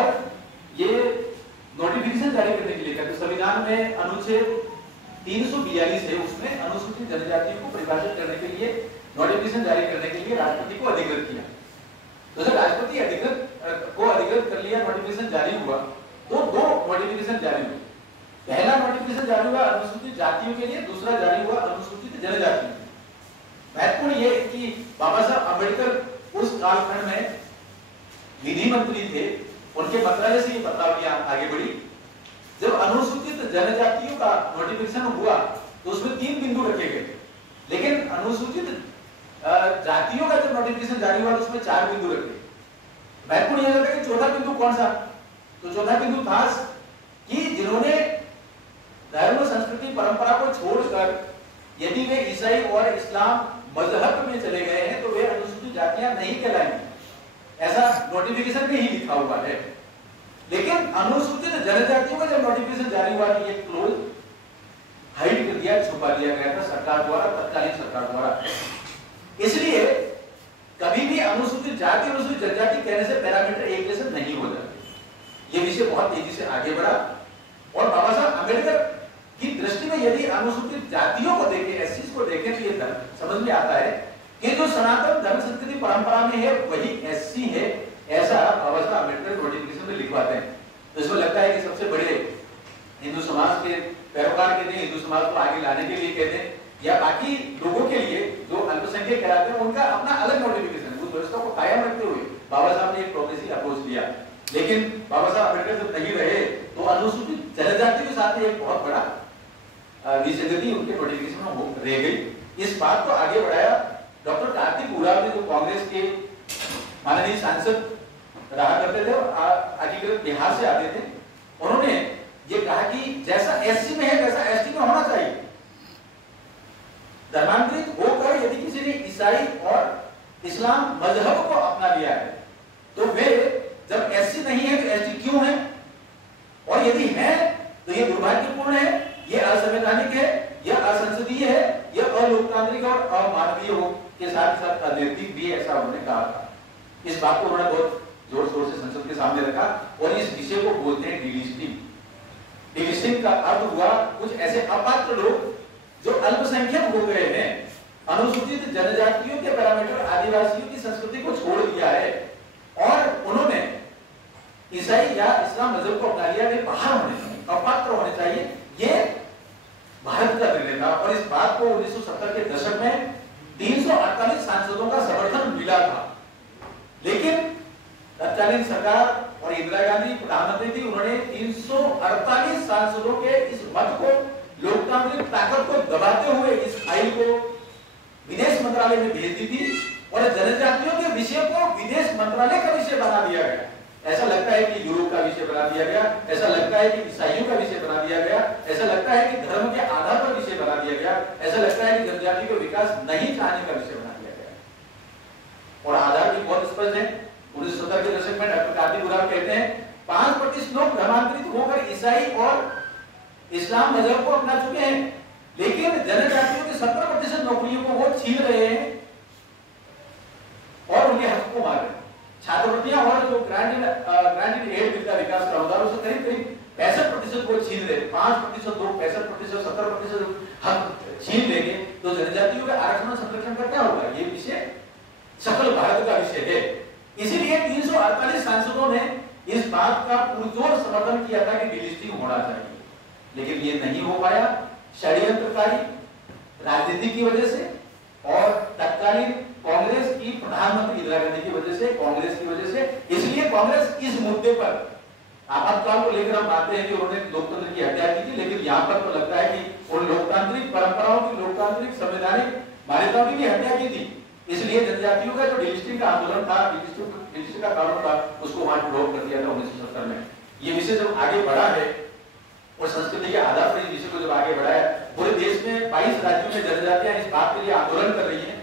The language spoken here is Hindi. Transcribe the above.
और ये नोटिफिकेशन जारी करने के लिए कहते संविधान में अनुच्छेद 342 है, उसमें अनुसूचित जनजातियों को परिभाषित करने के लिए नोटिफिकेशन जारी करने के लिए राष्ट्रपति को अधिकृत किया। तो जब राष्ट्रपति अधिकृत कर लिया, नोटिफिकेशन जारी हुआ, तो दो नोटिफिकेशन जारी हुए। पहला नोटिफिकेशन जारी हुआ अनुसूचित जातियों के लिए, दूसरा जारी हुआ अनुसूचित जनजातियों के लिए। महत्वपूर्ण ये कि बाबा साहब अम्बेडकर उस कालखंड में विधि मंत्री थे, उनके मंत्रालय से ये पत्रावलियां आगे बढ़ी। जब अनुसूचित जनजातियों का नोटिफिकेशन हुआ तो उसमें 3 बिंदु रखे गए, लेकिन अनुसूचित जातियों का जब नोटिफिकेशन जारी हुआ तो उसमें 4 बिंदु रखे। महत्वपूर्ण यह है कि चौथा बिंदु कौन सा? तो चौथा बिंदु था कि जिन्होंने धर्म, संस्कृति, परंपरा को छोड़कर यदि वे ईसाई और इस्लाम मजहब में चले गए हैं तो वे अनुसूचित जातियां नहीं कहलाएंगी, ऐसा नोटिफिकेशन में ही लिखा हुआ है। लेकिन अनुसूचित जनजातियों का जब नोटिफिकेशन जारी हुआ तो ये क्लोज हाइड कर दिया, छुपा दिया गया था सरकार द्वारा, तत्कालीन सरकार द्वारा। इसलिए कभी भी अनुसूचित जाति, अनुसूचित जनजाति कहने से पैरामीटर एक जैसे नहीं हो जाते। ये विषय बहुत तेजी से आगे बढ़ा और बाबा साहब अम्बेडकर की दृष्टि में यदि अनुसूचित जातियों को देखें, एससी को देखें, तो ये समझ में आता है कि जो सनातन धर्म, संस्कृति, परंपरा में है वही एससी है, ऐसा बाबा साहब अम्बेडकर नोटिफिकेशन में लिखवाते हैं। तो इसमें लगता है कि सबसे बड़े हिंदू समाज के पैरोकार कहते हैं, हिंदू समाज को आगे लाने के लिए कहते हैं, या बाकी लोगों के लिए जो अल्पसंख्यक कहलाते हैं उनका अपना अलग नोटिफिकेशन, उस व्यवस्था को कायम रखते हुए बाबा साहब ने एक प्रोग्रेसिव अप्रोच लिया। लेकिन बाबा साहब अम्बेडकर जब नहीं रहे तो अनुसूचित जनजाति के साथ एक बहुत बड़ा विसंगति उनके नोटिफिकेशन में रह गई। इस बात को आगे बढ़ाया डॉक्टर कार्तिक उरांव ने, जो कांग्रेस के माननीय सांसद रहा करते थे और एकीकृत बिहार से आते थे। उन्होंने ये कहा कि जैसा एससी में है वैसा एसटी में होना चाहिए। धर्मांतरित होकर यदि किसी ने ईसाई और इस्लाम मजहब को अपना लिया है तो वे जब एससी नहीं है तो एसटी क्यों है? और यदि है तो ये दुर्भाग्यपूर्ण है, ये असंवैधानिक है, यह असंसदीय है, यह अलोकतांत्रिक और अमानवीय हो के साथ साथ अनैतिक भी, ऐसा उन्होंने कहा था। इस बात को उन्होंने बहुत जोर शोर से संसद के सामने रखा और इस विषय को बोलते हैं डिलिस्टिंग। डिलिस्टिंग का अर्थ हुआ कुछ ऐसे अपात्र लोग जो अल्पसंख्यक हो गए हैं, अनुसूचित जनजातियों के पैरामीटर, आदिवासियों की संस्कृति को छोड़ दिया है और उन्होंने ईसाई या इस्लाम मजहब को अपना लिया, वे बाहर होने चाहिए, अपात्र होने चाहिए। ये भारत का निर्णय था और इस बात को 1970 के दशक में 348 सांसदों का समर्थन मिला था। लेकिन तत्कालीन सरकार और इंदिरा गांधी प्रधानमंत्री थी, उन्होंने 348 सांसदों के इस मत को, लोकतांत्रिक ताकत को दबाते हुए इस फाइल को विदेश मंत्रालय में भेज दी थी और जनजातियों के विषय को विदेश मंत्रालय का विषय बना दिया गया। ऐसा लगता है कि यूरोप का विषय बना दिया गया, ऐसा लगता है कि ईसाइयों का विषय बना दिया गया, ऐसा लगता है कि धर्म के आधार पर विषय बना दिया गया, ऐसा लगता है कि जनजाति को विकास नहीं चाहने का विषय बना दिया गया। और आधार भी बहुत स्पष्ट है। 1970 के दशक में डॉक्टर कार्तिक उरांव कहते हैं 5% लोग धर्मांतरित होकर ईसाई और इस्लाम मजहब को अपना चुके हैं, लेकिन जनजातियों के 70% नौकरियों को वो छीन रहे हैं और उनके हक को मार रहे हैं। छात्रवृत्तियां और जो ग्रांट एड मिलता विकास का अनुदान, उससे करीब 65% को छीन रहे, 5% लोग 65%, 70% हक छीन लेंगे तो जनजातियों के आरक्षण संरक्षण का क्या होगा? ये विषय सकल भारत का विषय है। इसीलिए 348 सांसदों ने इस बात का पुरजोर समर्थन किया था कि डिलिस्टिंग होना चाहिए, लेकिन ये नहीं हो पाया षड्यंत्रकारी राजनीति की वजह से और तत्कालीन कांग्रेस की प्रधानमंत्री इंदिरा गांधी की वजह से, कांग्रेस की वजह से। इसलिए कांग्रेस इस मुद्दे पर आपातकाल को लेकर हम मानते हैं कि उन्होंने लोकतंत्र की हत्या की थी, लेकिन यहाँ पर तो लगता है कि उन लोकतांत्रिक परंपराओं की, लोकतांत्रिक संवैधानिक मान्यताओं की भी हत्या की थी। इसलिए जनजातियों का जो डिलिस्टिंग का आंदोलन था, डिलिस्टिंग का कानून था, उसको वहां ड्रॉप कर दिया था 1970 में। ये विषय जब आगे बढ़ा है और संस्कृति के आधार पर इस विषय को जब आगे बढ़ाया, पूरे देश में 22 राज्यों में जनजातियां इस बात के लिए आंदोलन कर रही है